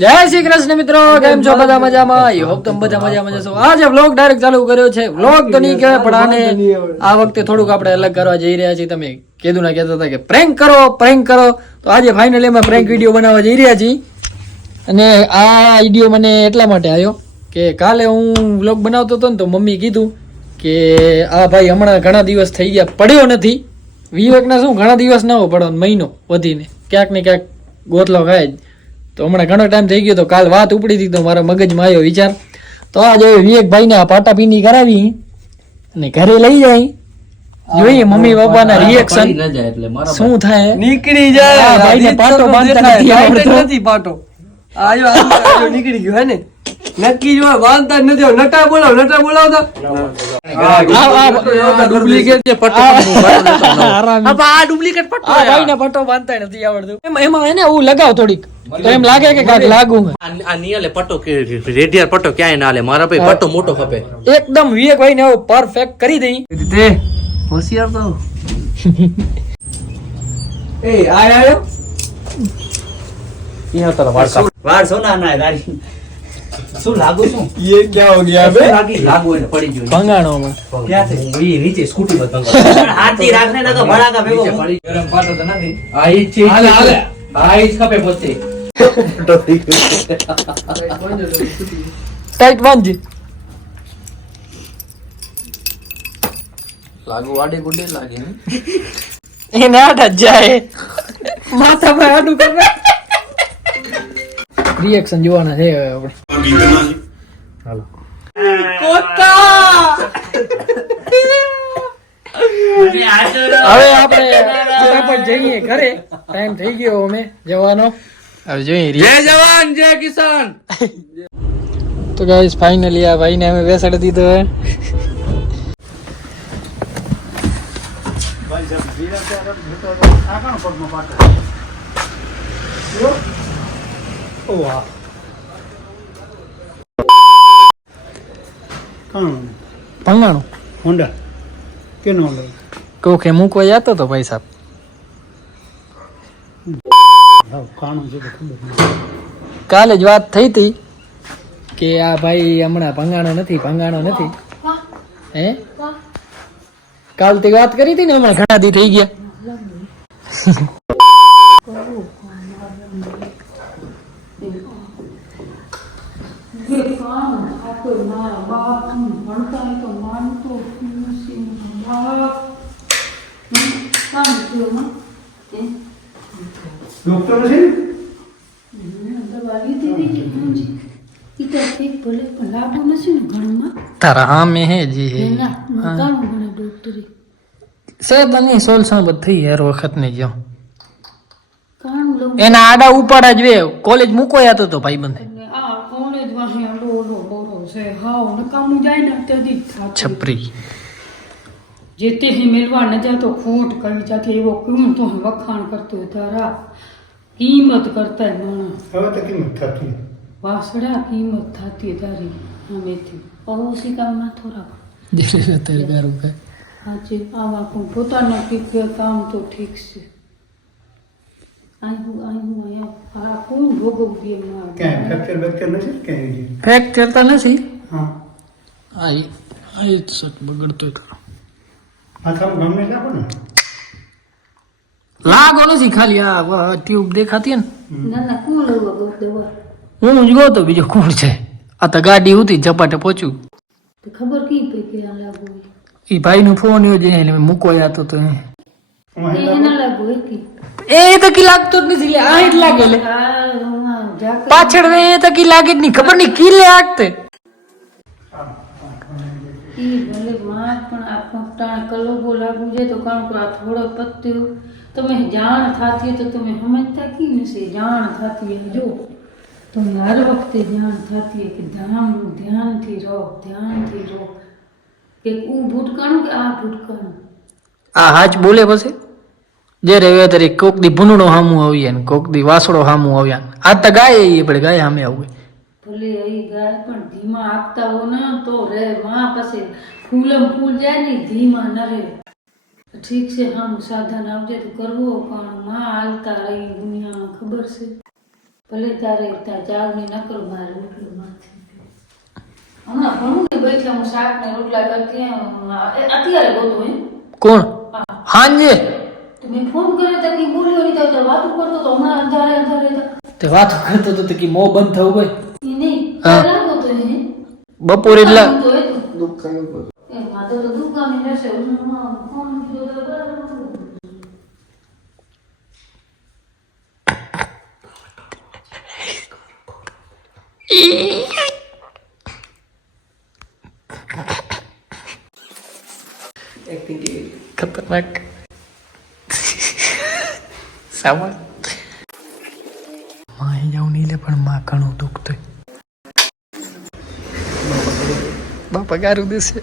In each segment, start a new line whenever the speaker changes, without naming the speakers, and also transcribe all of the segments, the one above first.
જય શ્રી કૃષ્ણ મિત્રો કેમ છો બધા મજામાં? આઈ હોપ તમે બધા મજામાં જશો આજે વ્લોગ ડાયરેક્ટ ચાલુ કર્યો છે. વ્લોગ તો નહીં કહેવાય પણ આને આ વખતે થોડુંક આપણે અલગ કરવા જઈ રહ્યા છીએ. તમે કીધું ના કહેતા હતા કે પ્રેન્ક કરો પ્રેન્ક કરો. તો આજે ફાઇનલી અમે પ્રેન્ક વીડિયો બનાવવા જઈ રહ્યા છીએ. અને આ વીડિયો મને એટલા માટે આવ્યો કે કાલે હું વ્લોગ બનાવતો હતો ને તો મમ્મી કીધું કે આ ભાઈ હમણાં ઘણા દિવસ થઈ ગયા પડ્યો નથી. વિવેકના શું ઘણા દિવસ ના પડવાનો મહિનો વધીને. ક્યાંક ને ક્યાંક ગોતલો ખાય જ. તો હમણાં ઘણો ટાઈમ થઈ ગયો તો કાલ વાત ઉપડી હતી તો મારા મગજમાં આવ્યો વિચાર. તો આજે વિવેકભાઈને આ પાટાપીંડી કરાવી અને ઘરે લઈ જાય. જોઈએ મમ્મી પપ્પાના રિએક્શન શું થાય?
નીકળી જાય.
ભાઈને પાટો બાંધતા નથી આવડતો.
નથી પાટો. આયો નીકળી ગયો હે ને? નક્કી જો બાંધતા નથી નટા બોલાવ નટા બોલાવતા
ડુપ્લિકેટ
જે પટ્ટો
આ ભાઈને પટ્ટો બાંધતા નથી આવડતું. એમાં એમાં એને હું લગાવ થોડીક. તો એમ લાગે કે કાંઈક લાગુ
આ આ નિયલે પટ્ટો રેડિયર પટ્ટો ક્યાંય ના લે. મારા ભાઈ પટ્ટો મોટો ખપે.
એકદમ વિવેકભાઈ ને પરફેક્ટ કરી દઈ.
તે હોશિયાર તો. એ આયો
ના ગાડી શું લાગુ છું
ये क्या हो गया
શું લાગી? લાગુ એને પડી ગયું
ભંગાણોમાં
ક્યાં છે?
ઈ નીચે સ્કૂટી પર તંગ
પણ હાથથી રાખને નકર ભડાકા ભેગો
નીચે
હું.
પડી ગરમ પાટો તો નથી આ ઈ જ છે ઈ જ
હાલે,
છે.
હાલે.
આ ઈ જ ખપે પોતે
ટાઈટ બાંધજે
લાગુ વાડી ગુડી લાગી ને
એને આઠ જ જાય માથામાં આડું કરે રિએક્શન જોવાના છે હવે આપણે
હાલો.
ਸੀ ਹਲੋ તો
હવે આપણે ફટાફટ જઈએ ઘરે. ટાઈમ થઈ ગયો અમે જવાનો. હવે જોઈએ
જય જવાન જય કિસાન.
તો ગાઈસ ફાઇનલી આ ભાઈને અમે બેસાડી દીધો હે. ભંગાણું?
હોન્ડા કેનો હોન્ડા
કોકે મૂકવા જતો તો ભાઈ સાહેબ.
કાણું છે
કાલે જ વાત થઈ હતી કે આ ભાઈ હમણાં ભંગાણો નથી ભંગાણો નથી. હે? કાલ તે વાત કરી હતી ને હમણાં ઘણા દી થઈ ગયા.
ડોક્ટર છે
તારા હા મેં હે. જી હે. સાહેબ અને સોલ્યુશન બધ થઈ હર વખત ને જો એના આડા ઉપાડા જ વે કોલેજ મૂકો જતો તો ભાઈ બંધે છપરી.
મિલવા ન જાતો ખોટ કરી જાતે એવો કોણ તો વખાણ કરતો હોય તારા કિંમત કરતા માણસ.
હવે તો કિંમત થતી
વાસડા કિંમત થાતી તારી હમેથી પડોશી કામમાં થોડા
અત્યારે ગારું કે
આજે આવા પણ પોતાના કીક કામ તો ઠીક છે.
ફ્રેક્ચર નથી ક્યાંય
ફ્રેક્ચર તો નથી.
હા.
બગડતો
માથામાં ગમે લાગો ને
લાગો નથી ખાલી આ ટ્યુબ દેખાતી હે ને.
ના ના
હું જ ગયો તો બીજો કોણ છે. આ તો ગાડી ઉતી ઝપાટે પહોંચ્યું.
ખબર કી પે કે આ લાગો.
એ ભાઈનો ફોન યો જે એટલે મૂકો જતો તો એ.
કે?
તો કી લાગતો જ નથી લે આ જ લાગે લે. પાછળ વે એ તો કી લાગે જ નહીં ખબર નહીં કી લે આગતે
ઈ ભલે માત પણ આ પટાણ કલોબો લાગુ છે તો કામ આ થોડો પત્યો. તમે જાણ થાતી તો તમે સમજતા કી નથી જાણ થાતી એ જો તમે હર વખતે જાણ થાતી કે ધ્યાન ધ્યાનથી રહો ધ્યાનથી રહો. કે હું ભૂટકાણું કે આ ભૂટકાણું
આ હાચ બોલે પછી? જે રેવે તરી કોક દી ભૂનડો હામું આવીએ ને કોક દી વાસડો હામું આવ્યા આ તો ગાય એ પણ ગાય હામે આવું
ભલે એ ગાય પણ ધીમા આપતા હો ને તો રે માં પછી ફૂલમ ફૂલ જાય ને ધીમા ન રે ઠીક છે હા સાધન આવજે તો કરવો પણ માં હાલતા રહી દુનિયામાં ખબર છે. ભલે તારે ત્યાં ચાવની નકલ મારે રોટલું માંથી હમણાં ભણું ને બેઠા હું શાક ને રોટલા કરતી અત્યારે ગોતું એમ.
કોણ? હાંજે?
મેં ફોન કર્યો તો કે બોલ્યો નહીં તો તો વાતો કરતો તો હમણાં અંધારે અંધારે તો.
તે વાતો કરતો તો કે મો બંધ થવું ભાઈ
એ નહીં
હા.
ગોતો એને.
બપોરે એટલે
તો એ એ માથે તો દુકાને જશે હમણાં ફોન
ખતરનાક સાવર માહી જાઉં નહીં લે પણ માં ઘણું દુખતું. બાપા ગારું દેશે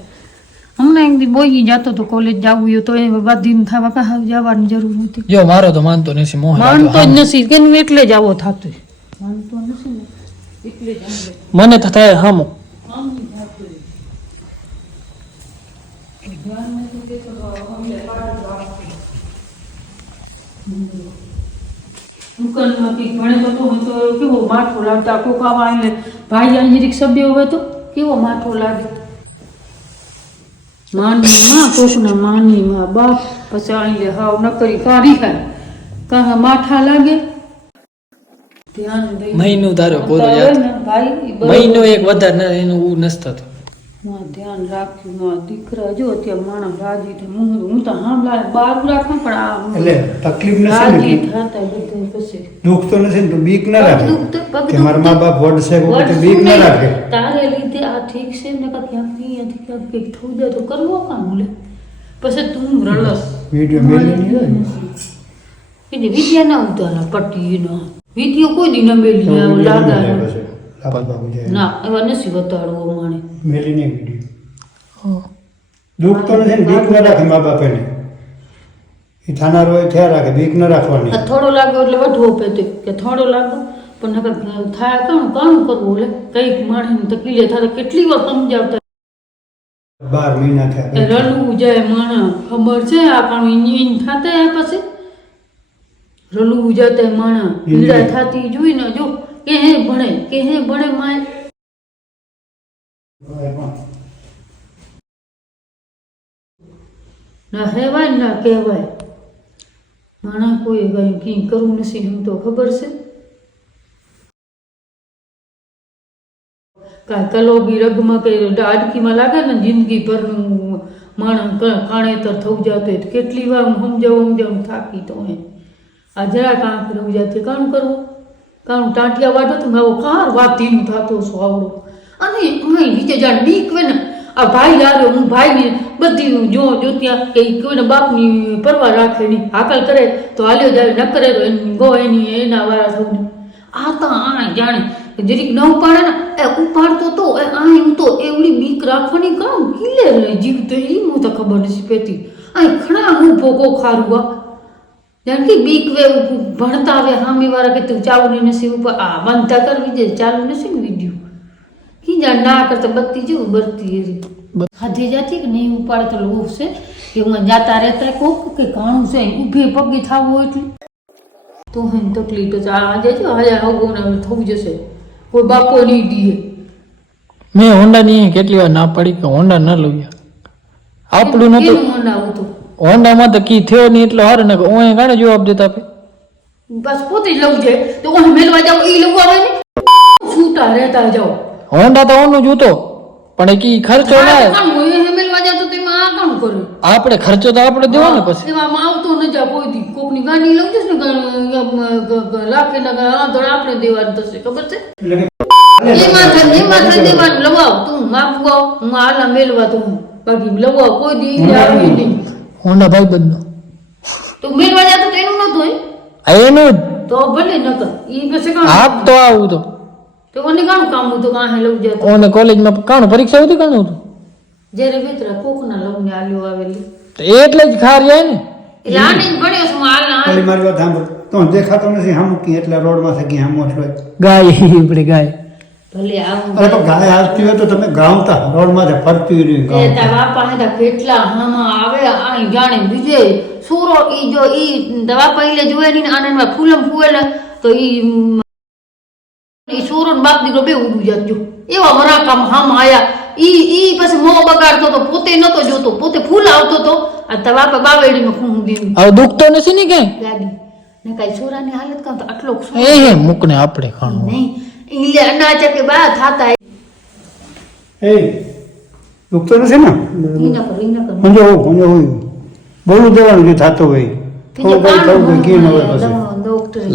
એક દી બોઈ જતો તો કોલેજ જવું હોય તો એ બાધીને થવા કહા જવાની જરૂર નથી.
જો મારો તો માનતો નથી મોહ
માનતો જ નથી કે એટલે જ આવો થતો માનતો નથી ને એટલે જ
મને તો થાય હામો.
દુકાનમાં કંઈક ભણેલો તો તો કેવો માઠો લાગતા ભાઈ અંજરીક સભ્ય હોય તો કેવો માઠો લાગે? માની કોકના કૃષ્ણ માની માં બાપ પછી આઈને હાવ નકરી કાઢી ખાય કાં માઠા લાગે.
મહિનું તારો પૂરો
ભાઈ
મહિનો એક વધારે એનું ઉ નસતો થતું
માં ધ્યાન રાખ્યું માં દીકરા જો અત્યારે માણસ રાજી થાય હું હું તો હામલા બાર રાખું પણ આ
એટલે તકલીફ નથી
રાજી થતા બધું પછી.
દુઃખ તો નથી તો બીક ના રાખે. કે મારા મા બાપ વડશે કોઈ તો બીક ના રાખે.
તારે લીધે આ ઠીક છે ને કાં ક્યાંક અહીંયાથી ક્યાંક કંઈક થયું જાય તો કરવો કામ લે પછી તું રડસ.
વીડિયો મેળવી નહીં.
એટલે વિદ્યા ના ઉતારા પટ્ટી ના વિદ્યો કોઈ દિન મેલી
તો લાભ બાબુ જાય.
ના એવા નથી બતાડવો માણે.
મેલી નહીં વીડિયો દુઃખ તો નથી ને બીક ના રાખે મા બાપ એને એ થાના રોય થયા રાખે બીક ન રાખવાની.
થોડો લાગે એટલે વધવો પેતે કે થોડો લાગો પણ નકર થાય કોણ કોણ કરવું લે? કંઈક માણસની તકલીફ થાય કેટલી વાર સમજાવતા
બાર મહિના થયા
રલવું જાય માણસ ખબર છે આ કાણું ઇન ઇન આ પછી? રલવું જતા માણસ પીડા થતી જોઈ ને જો કે ભણે કે ભણે માય. ના હેવાય ના કહેવાય. માણા કોઈ કઈ કઈ કરવું નથી એમ તો ખબર છે. કાંઈ કલો બી રગમાં કે આડકીમાં લાગે ને જિંદગી ભરનું માણસ કાણેતર થવું જતું હોય કેટલી વાર સમજાવું સમજાવું, થાકી તો હે આ જરા આંખ રહું જાતે કામ કરવું. કામ ટાંટિયા વાટો તો મારો કાર વાતીનું થતો છો આવડો અને અહીં નીચે જાણ બીક વે ને, આ ભાઈ લાવ્યો હું ભાઈને બધી જો જો ત્યાં ઈ કોઈને બાપની પરવા રાખે નહીં. હાકલ કરે તો હાલ્યો જાય, ન કરે એની ગો, એની, એના વાળા થવું આ તો આ જાણે, જરીક ન ઉપાડે ને, એ ઉપાડતો તો, એ આ હું તો એવડી બીક રાખવાની કામ કિલે રહે જીવ તો એ હું તો ખબર નથી પેતી આ ખણા હું ભોગો ખારું, આ. જાણ કે બીક વે ભણતા આવે હામી વાળા કે તું ચાલુ ને નસી ઉપર આ બંધા કરવી દે ચાલુ નસીબ વીડિયો કી જાણ ના કરતા બત્તી જેવું બરતી એરી. ખાધી જાતી કે નહીં ઉપાડે તો લોભ છે. કે હું જાતા રહેતા કોક કે ઘણું છે ઊભે પગે થવું એટલે. તો હે તો આ આજે હજાર ને થવું જશે. કોઈ બાપો નહીં દીએ.
મેં હોન્ડા ની કેટલી વાર ના પડી કે હોન્ડા ન લઉં આપણું નતું
હોન્ડા મનાવું તો
હોન્ડામાં તો કી થયો નહીં એટલે હારે ને ઓય કાણે જવાબ દેતા આપે
બસ પોતે જ લઉં છે. તો ઓને મેલવા જાવ એ લોકો આવે ને. છૂટા રહેતા જાઓ.
હોન્ડા તો ઓનું જૂતો પણ એ કી ખર્ચો ના
કામ મેલવા જાતો તો એમાં આ કામ કરે.
આપણે ખર્ચો તો આપણે દેવો ને પછી.
એમાં આવતો ન જા કોઈ દી કોકની ગાડી લઉં જઈશ ને લાખે ના ગા- આપણે દેવાનું થશે ખબર છે? એમાં દેવાનું લવાવ. તું માગવા હું આલા મેલવા તું બાકી લવાવ કોઈ દી આવી આવે નહીં.
હોન્ડા ભાઈ બંધ
તો મેલવા જાતો તો એનું નતું હે
એનું
તો ભલે નકર ઈ પછી કામ
આપ તો આવું તો.
તો મને કામ કામ હતું? કાંહે લઉં જતો
ઓને કોલેજમાં કાણ પરીક્ષા હતી કાણું હતું?
જ્યારે બેતરા કોકના લગ્ન આલ્યો આવેલી.
એટલે જ ખાર જાય ને.
જ ભણ્યો છું હાલ ના
મારી વાત સાંભળ. તો દેખાતો નથી હામું કી એટલે રોડમાં થકી હામો
ગાય આપણે ગાય.
ભલે આવું
અરે પણ ગાય હાલતી હોય તો તમે ગાવતા રોડમાં જ ફરતી હોય ને
એ
ગાવતા
બાપા હતા કેટલા હામાં આવે આ જાણે બીજે. સૂરો ઈ જો ઈ દવા પહેલે જોવે નહીં આનંદમાં ફૂલમ ફૂવેલ તો ઈ ઈ સૂરો બાપ દીકરો બે ઉડું જાજો એવા વરાકામ હામ આયા. ઈ ઈ પછી મોં બગાડતો તો પોતે નતો જોતો પોતે ફૂલ આવતો તો. આ દવા પર બાવેડીમાં ખૂણ દીધું
હવે દુખતો નથી ને કઈ
ગાડી ને કઈ છોરાની હાલત કામ તો આટલો
એ હે મૂકને આપણે ખાણું.
નહીં. ઈ લે અનાજ કે બા થાતા
એ ડોક્ટર નથી ને?
ઈ ન કર ઈ ન કર
હું સમજો હું બોલું દેવાનું જે થાતો હોય. ન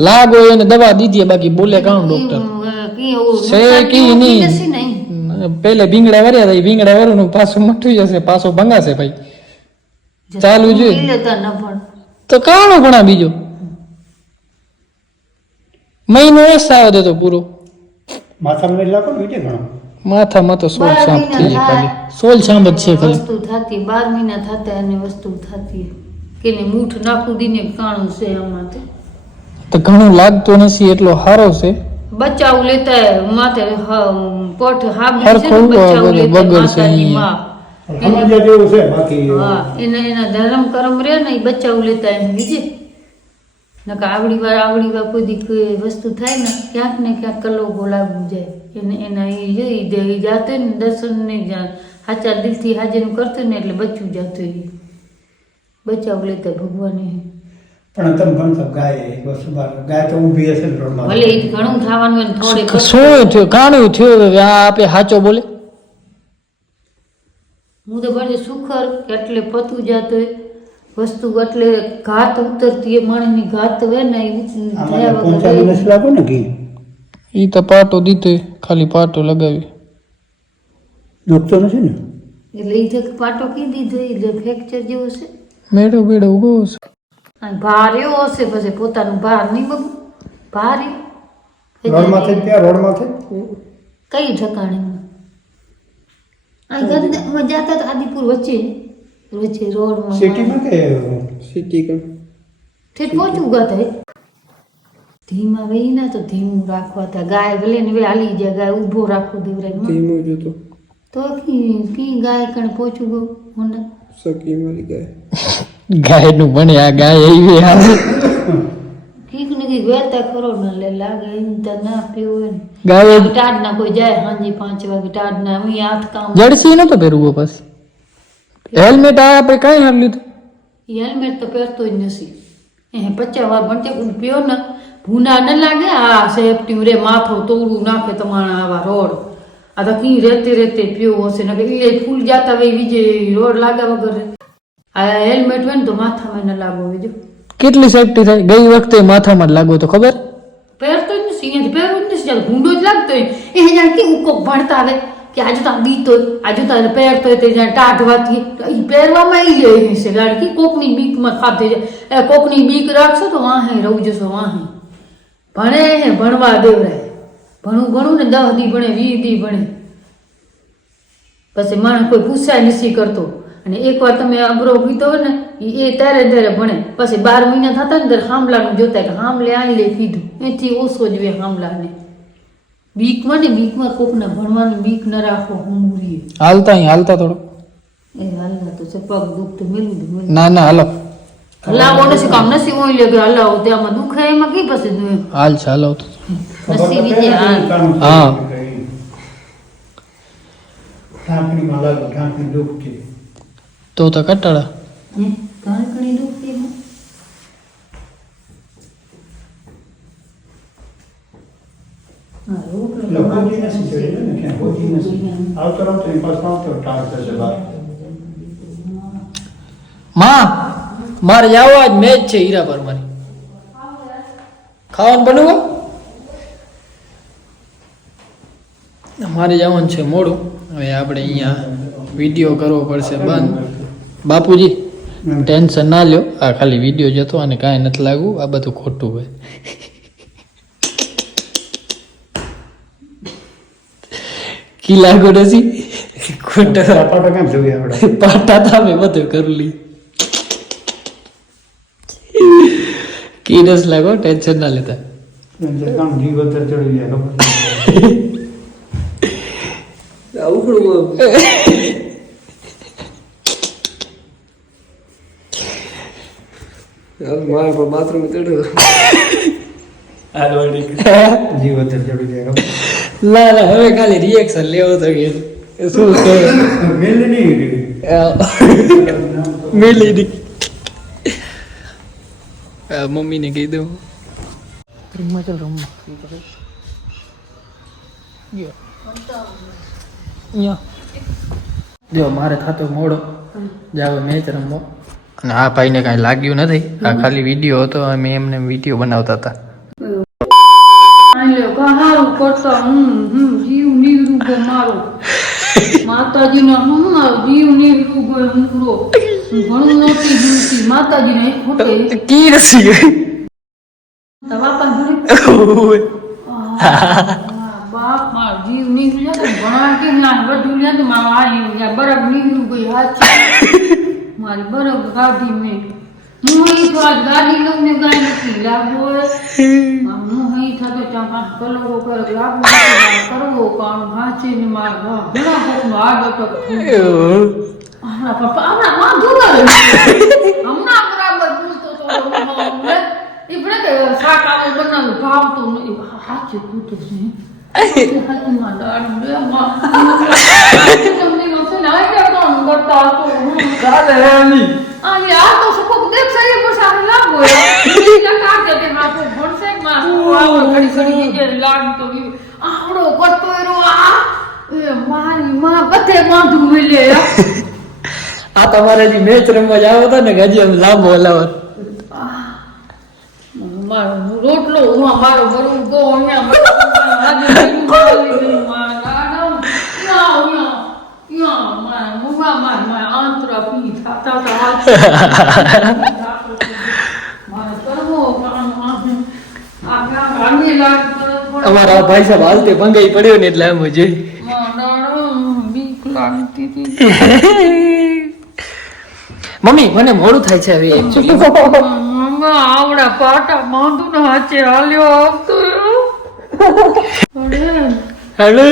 લાગો એને દવા દીધી બાકી બોલે કાણ ડોક્ટર છે કી નહીં? પેલે ભીંગડા વર્યા હતા ભીંગડા વરું પાછું મઠું જશે પાછો ભંગાશે ભાઈ. ચાલુ જોઈએ તો કાણો ભણા બીજો. મહિનો એસ આવે દેતો પૂરો.
માથામાં નહીં લાગો વીટે ઘણો.
માથામાં તો સોલ
બાર
સાંપ થઈ જાય ખાલી. સોલ સાંપ જ છે ખાલી.
વસ્તુ થતી બાર મહિના થતા અને વસ્તુ થતી. કે ને મૂઠ નાખું દીને કાણું છે આમાં તો.
તો ઘણું લાગતો નથી એટલો સારો છે.
બચાવ લેતા માથે હ- પટ હાબી છે
બધું
લેતા માતાની. માં.
સમજ્યા જેવું છે બાકી
હા એના એના ધરમ કરમ રે ને બચાવ લેતા એમ બીજે. નકા આવડી વાર આવડી વાર કોઈ દી કોઈ વસ્તુ થાય ને ક્યાંક ને ક્યાંક કલો બોલાવું જાય. એને એના એ જોઈ જાતો ને દર્શન ને જા- હાચા દિલથી હાજરનું કરતો ને એટલે બચવું જતું એ બચાવ લેતા ભગવાને.
પણ તમે ગણતો ગાય એક વસ્તુ બાર ગાય તો ઊભી હશે ને રોડમાં
ભલે એ ઘણું થવાનું હોય થોડે
શું થયું કાણું થયું? આ આપે સાચો બોલે?
હું તો બળે સુખર એટલે પતું જાતો વસ્તુ એટલે ઘાત ઉતરતી એ માણસની ઘાત હોય ને એ
લાગો ને ઘી?
તો પાટો દીધે ખાલી પાટો લગાવી
દુખતો નથી ને?
એટલે એ જે પાટો કી દીધો એટલે ફ્રેક્ચર જેવો છે?
મેળો બેડો ઊભો
હશે. ભાર એવો હશે પછી પોતાનું ભાર નહીં બગું ભાર એ.
રોડમાંથી ત્યાં રોડમાંથી
કઈ ઠકાણે આ ગંદા જાતા તો આદિપુર વચ્ચે વચ્ચે રોડમાં
સિટીમાં કે
ઠેઠ પહોંચું ગત ધીમા વહી ના તો ધીમું રાખવા હતા. ગાય ભલે ને હાલી જાય ગાય ઊભો રાખવું દેવરાય ધીમું જોતો તો કી કી ગાય કણ પહોંચું ગયો? હોન્ડા?
ગાયનું બને આ ગાય એવી આવે
કીક ને કીક વેતા ખરો ન લે લાગે એમ તો ના પીવું ને.
ગાય
ટાડ ના કોઈ જાય હાંજી પાંચ વાગે ટાડ ના હું હાથ કામ
જર્સી નતો પહેરવો પછી હેલ્મેટ આ આપણે કઈ હાલ લીધું
હેલ્મેટ તો પહેરતો જ નથી એ પચાસ વાર ભણતે પીઓ ને ભૂના ન લાગે આ સેફટી રે માથો તોડું નાખે તમારા આવા રોડ આ તો કી રેતે રેતે પીવો હશે ને એટલે ફૂલ જાતા હોય બીજે રોડ લાગ્યા વગર આ હેલ્મેટ હોય ને તો માથામાં ન લાગો બીજું
કેટલી સેફટી થાય? ગઈ વખતે માથામાં જ લાગો તો ખબર?
પહેરતો જ નથી અહીંયાથી પહેરવું જ નથી ચાલ ભૂંડો જ લાગતો હોય. એ જાણે કેવું કોક ભણતા આવે. કે આજુ તો બીતો આજુ તો પહેરતો તે જાણે ટાઢવાથી એ પહેરવામાં આવી લે છે લાડકી કોકની બીકમાં ખાતી જાય. એ કોકની બીક રાખશો તો વાહે રહું જશો વાહે. ભણે હે, ભણવા દેવરાય. ભણું ભણું ને દહ દી ભણે વી દી ભણે. પછી માણસ કોઈ પૂછાય નથી કરતો. અને એકવાર તમે અબરો પીતો હોય ને એ ત્યારે ત્યારે ભણે, પછી બાર મહિના થતા ને ત્યારે હામલાનું જોતા કે હામલે આઈ લે કીધું એથી ઓછો જોઈએ હામલાને. બીકમાં ને બીકમાં કોકને ભણવાની બીક ન રાખો હુંબુરીએ
હાલતા અહીં હાલતા થોડો
એ હાલના તો છે પગ દુખતો મેલું દુખ
ના ના હાલો
હલાવો નથી કામ નસીબ ઓઈ લે કે હલાવો ત્યાંમાં દુખે એમાં કઈ પછી દુખે?
હાલ છે હાલો તો.
નસીબ બીજે હાલ
હા.
ઢાંકણીમાં લાગો ઢાંકણી દુખતી
તો તો કટાળા
હે? ઘણી દુખતી
હોજી નથી ચડી ને ક્યાંય હોજી નથી આવતો આવતો એ પાછો આવતો ટાળ થશે
બહારમાં મારે જાવ આજ મેચ છે હીરા પર મારી ખાવાનું બનવું? મારે જવાનું છે મોડું. હવે આપણે અહીંયા વીડિયો કરવો પડશે બંધ. બાપુજી ટેન્શન ના લ્યો. આ ખાલી વીડિયો જતો અને કાંઈ નથી લાગવું. આ બધું ખોટું હોય. કી લાગો નથી ખોટા.
પાટો કેમ જોઈએ આપણે
પાટા તમે બધું કરલી કી રસ લાગો ટેન્શન ના લેતા.
કામ જીવ અત્યારે ચડી જાય ખબર
આ ઉકળું હાલ બાથરૂમ ચડ્યો.
જીવ અત્યારે ચડી જાય
ના ના હવે ખાલી રિએક્શન લેવો તો કે શું છે મેલની મમ્મીને કહી દઉં. રૂમમાં ચાલ રૂમમાં જો મારે થતો મોડો. જાવ મેચ રમવો. અને આ ભાઈને કાંઈ લાગ્યું નથી. આ ખાલી વીડિયો હતો અમે એમને વીડિયો બનાવતા હતા.
કરતા હું હું જીવ નિવૃગો મારો. માતાજીનો હમ જીવ નિવૃગો મૂકડો ઘણું નહોતી જીવતી માતાજીને ખોટે
કી રસી
દવા પણ બાપ માર જીવ નીકળી તો ભણા કે ના બધું લ્યા તો. મારા આ ગયા બરફ નીકળી ગઈ હાથ મારી બરફ ગાધી મેં. ગાડી લઉં ને ગાય નથી લાગો હું અહીં થતો ચાપા કલરો કર લાગુ કરવો કામ ભાંચી ને મારા ઘણા ઘરનો આગળ હમણાં પપ્પા હમણાં માં ધુગા હમણાં બરાબર પૂછતો તો એ કે શાક આવે બનાવ્યું ભાવતું નહીં સાચું પૂછતું છે. હાથમાં દાળ લે માં. તમને નહોતું ને આ ક્યાં કામ કરતા હતો હું
કાલે હે અમી
અને આ તો સુકો દેખ સહી પર સારું લાગો યાર કા કે તે માં ભણસે માં આવો ઘડી ઘડી જે લાગ તો ઈ આવડો કરતો એરો આ મારી માં બધે બાંધું મિલે
આ. તમારે જે મેચ રમવા જાવ હતા ને હજી આમ લાંબો હલાવત.
રોટલો હું મારો બરું તો અહીંયા
અમારા ભાઈ સાહેબ હાલતે ભંગાઈ પડ્યો ને એટલે આમ જોઈ મમ્મી મને મોડું થાય છે હવે.
આવડા પાટા બાંધું ને હાચે હાલ્યો આવતો
હેલો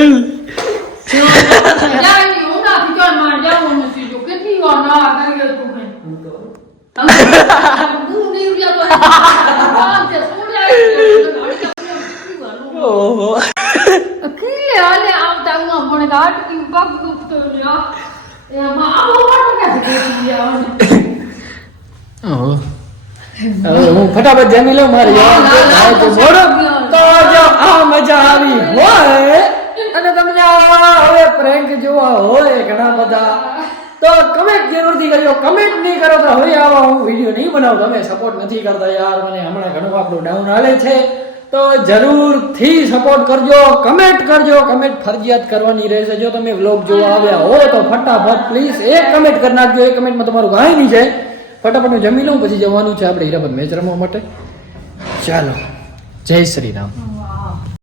જાય ની ઊંડા ખીચામાં જવું નથી જો કેટલી વાર ના કરીએ તું હે હું નહીં રહ્યા તો આમ તે સોડ્યા
ઓહો
ખીલે હાલે આવતા હું મને ગાટકી પગ દુખતો રહ્યો એમાં આવો પાટો ક્યાંથી કેતી ગયા
ઓહો. હવે હું ફટાફટ જમી લઉં મારે જવાનું છે.
ના, ના,
હા, તો મોડું તો જો આ મજા આવી હોય અને તમને આવા હવે પ્રેન્ક જોવા હોય ઘણા બધા તો કમેન્ટ જરૂરથી કરજો કમેન્ટ નહીં કરો તો હવે આવા હું વીડિયો નહીં બનાવું. તમે સપોર્ટ નથી કરતા યાર. મને હમણાં ઘણું આપણું ડાઉન હાલે છે. તો જરૂરથી સપોર્ટ કરજો. કમેન્ટ કરજો. કમેન્ટ ફરજિયાત કરવાની રહેશે. જો તમે વ્લોગ જોવા આવ્યા હોય તો ફટાફટ પ્લીઝ એક કમેન્ટ કરી નાખજો. એ કમેન્ટમાં તમારું કાંઈ નહીં જાય ફટાફટ હું જમી લઉં, પછી જવાનું છે આપણે હીરાબાદ મેચ રમવા માટે. ચાલો. જય શ્રી રામ.